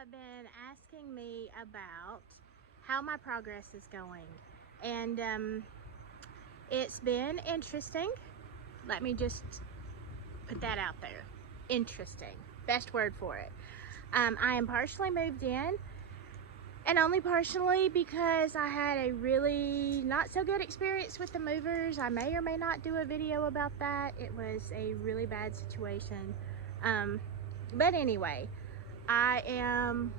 have been asking me about how my progress is going, and it's been interesting. Let me just put that out there. Interesting, best word for it. I am partially moved in, and only partially because I had a really not so good experience with the movers. I may or may not do a video about that. It was a really bad situation. But anyway, I am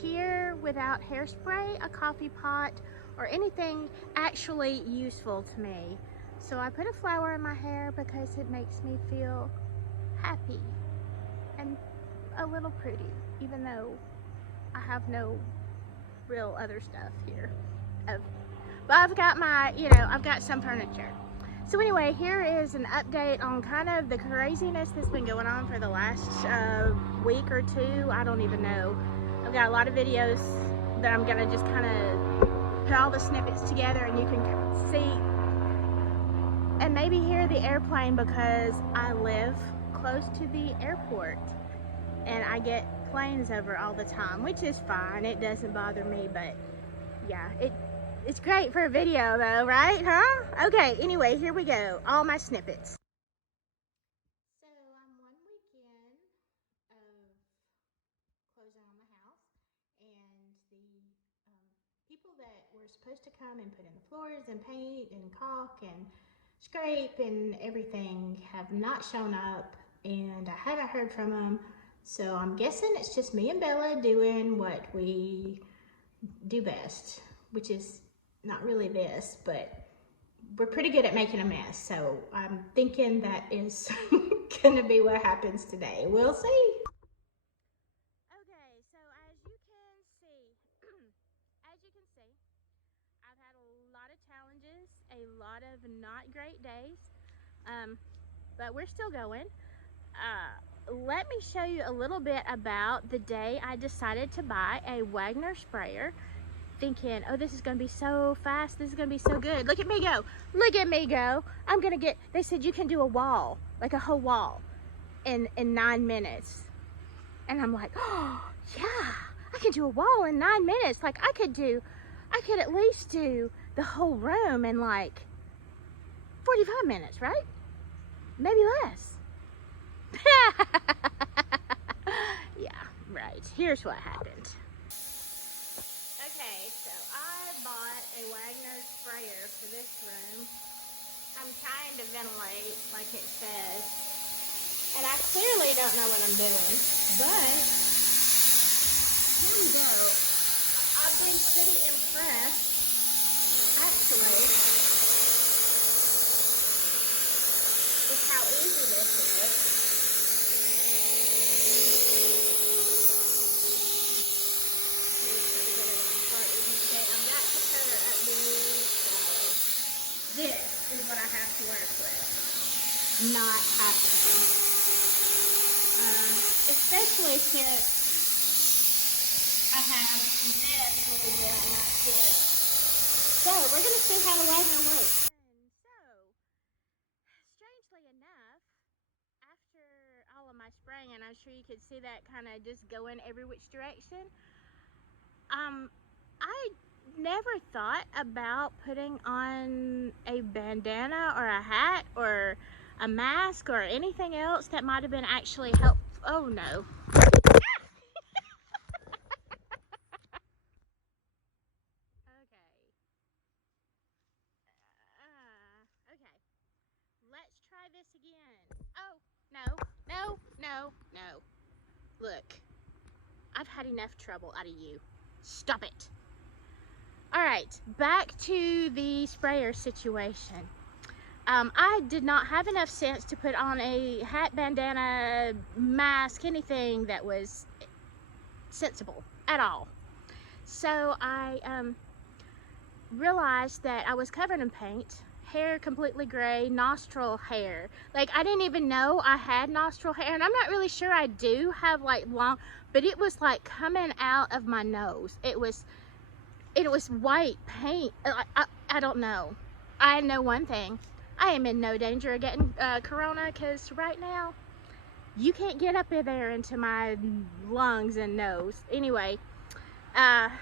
here without hairspray, a coffee pot, or anything actually useful to me. So I put a flower in my hair because it makes me feel happy and a little pretty, even though I have no real other stuff here. But I've got my, I've got some furniture. So anyway, here is an update on kind of the craziness that's been going on for the last week or two. I don't even know. I've got a lot of videos that I'm gonna just kind of put all the snippets together, and you can see and maybe hear the airplane because I live close to the airport and I get planes over all the time, which is fine. It doesn't bother me, but yeah, it's great for a video though, right? Huh? Okay, anyway, here we go. All my snippets. So I'm 1 week in of closing on the house, and the people that were supposed to come and put in the floors and paint and caulk and scrape and everything have not shown up, and I haven't heard from them. So I'm guessing it's just me and Bella doing what we do best, which is not really this, but we're pretty good at making a mess. So I'm thinking that is gonna be what happens today. We'll see. Okay, so as you can see, I've had a lot of challenges, a lot of not great days, but we're still going. Let me show you a little bit about the day I decided to buy a Wagner sprayer, thinking, oh, this is gonna be so fast, this is gonna be so good. Look at me go, look at me go. They said you can do a wall, like a whole wall in 9 minutes. And I'm like, oh yeah, I can do a wall in 9 minutes. Like I could at least do the whole room in like 45 minutes, right? Maybe less. Yeah, right. Here's what happened. Okay, so I bought a Wagner sprayer for this room. I'm trying to ventilate like it says, and I clearly don't know what I'm doing, but here we go. I've been pretty impressed, actually, with how easy this is. This is what I have to work with. Not happening. Especially since I have this little bit and not this. So we're going to see how the Wagner works. So, strangely enough, after all of my spraying, and I'm sure you could see that kind of just going every which direction, I never thought about putting on a bandana or a hat or a mask or anything else that might have been actually helpful. Oh no. Okay, let's try this again. Oh, no. Look, I've had enough trouble out of you. Stop it. All right, back to the sprayer situation. I did not have enough sense to put on a hat, bandana, mask, anything that was sensible at all. So I realized that I was covered in paint, hair completely gray, nostril hair. Like I didn't even know I had nostril hair, and I'm not really sure I do have like long, but it was like coming out of my nose. It was white paint. I don't know. I know one thing. I am in no danger of getting corona, because right now You can't get up in there into my lungs and nose. Anyway, and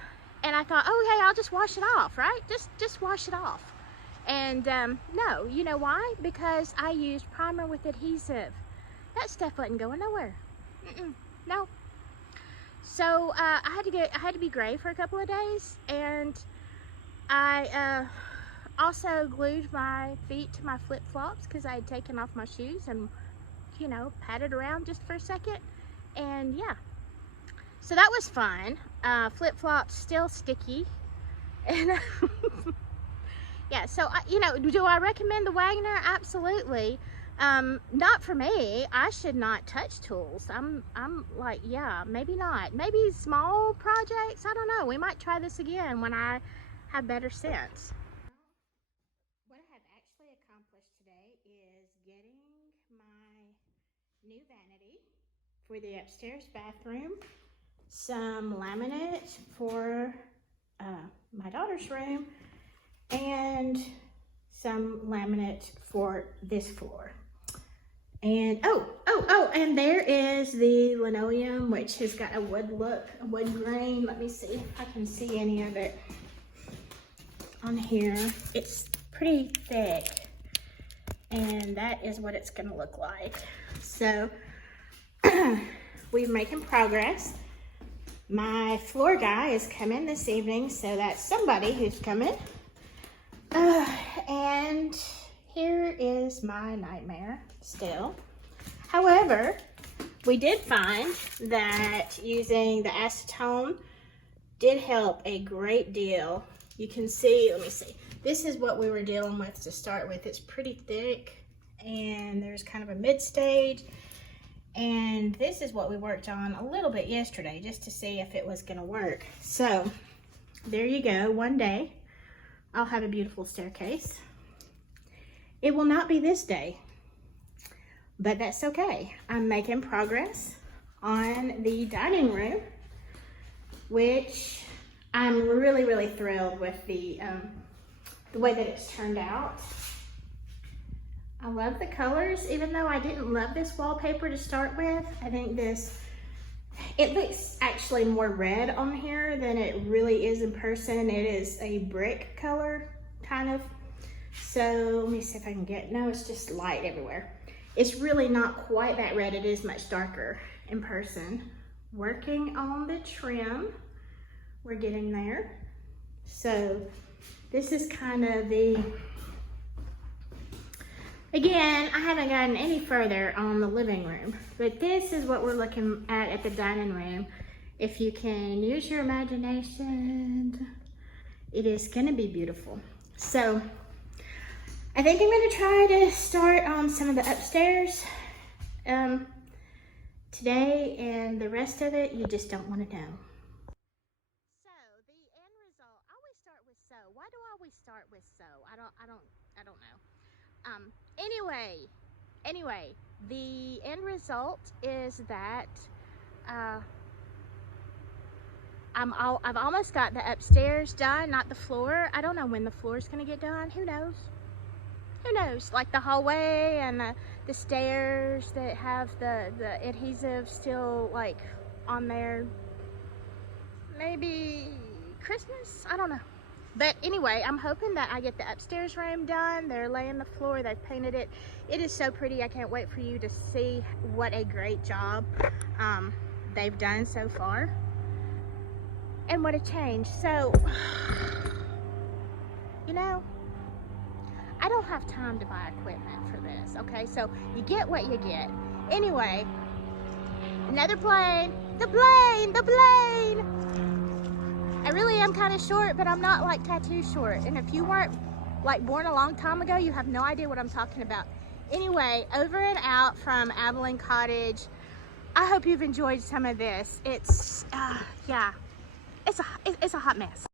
I thought, oh, hey, I'll just wash it off, right? Just wash it off. And no, you know why? Because I used primer with adhesive. That stuff wasn't going nowhere. No. So I had to be gray for a couple of days, and I also glued my feet to my flip-flops because I had taken off my shoes and, you know, patted around just for a second. And yeah, so that was fun. Flip-flops still sticky, and yeah. So you know, do I recommend the Wagner? Absolutely. Not for me. I should not touch tools. I'm like, yeah, maybe not. Maybe small projects. I don't know. We might try this again when I have better sense. What I have actually accomplished today is getting my new vanity for the upstairs bathroom, some laminate for my daughter's room, and some laminate for this floor. And and there is the linoleum, which has got a wood look, a wood grain. Let me see if I can see any of it on here. It's pretty thick, and that is what it's gonna look like. So we're making progress. My floor guy is coming this evening, so that's somebody who's coming. And here is my nightmare still. However, we did find that using the acetone did help a great deal. You can see, let me see. This is what we were dealing with to start with. It's pretty thick, and there's kind of a mid stage. And this is what we worked on a little bit yesterday, just to see if it was gonna work. So there you go. One day I'll have a beautiful staircase. It will not be this day, but that's okay. I'm making progress on the dining room, which I'm really, really thrilled with the way that it's turned out. I love the colors, even though I didn't love this wallpaper to start with. I think it looks actually more red on here than it really is in person. It is a brick color, kind of. So let me see if I can no, it's just light everywhere. It's really not quite that red. It is much darker in person. Working on the trim. We're getting there. So this is kind of again, I haven't gotten any further on the living room, but this is what we're looking at the dining room. If you can use your imagination, it is gonna be beautiful. So I think I'm gonna try to start on some of the upstairs today, and the rest of it, you just don't wanna know. So the end result, I always start with so. Why do I always start with so? I don't know. Anyway, the end result is that I've almost got the upstairs done, not the floor. I don't know when the floor is gonna get done. Who knows? Who knows? Like the hallway and the stairs that have the adhesive still like on there. Maybe Christmas? I don't know. But anyway, I'm hoping that I get the upstairs room done. They're laying the floor, they've painted it. It is so pretty. I can't wait for you to see what a great job they've done so far. And what a change. So, you know, I don't have time to buy equipment for this, okay? So you get what you get. Anyway, another plane, the plane. I really am kind of short, but I'm not like tattoo short. And if you weren't like born a long time ago, you have no idea what I'm talking about. Anyway, over and out from Abilene Cottage. I hope you've enjoyed some of this. It's, yeah, it's a hot mess.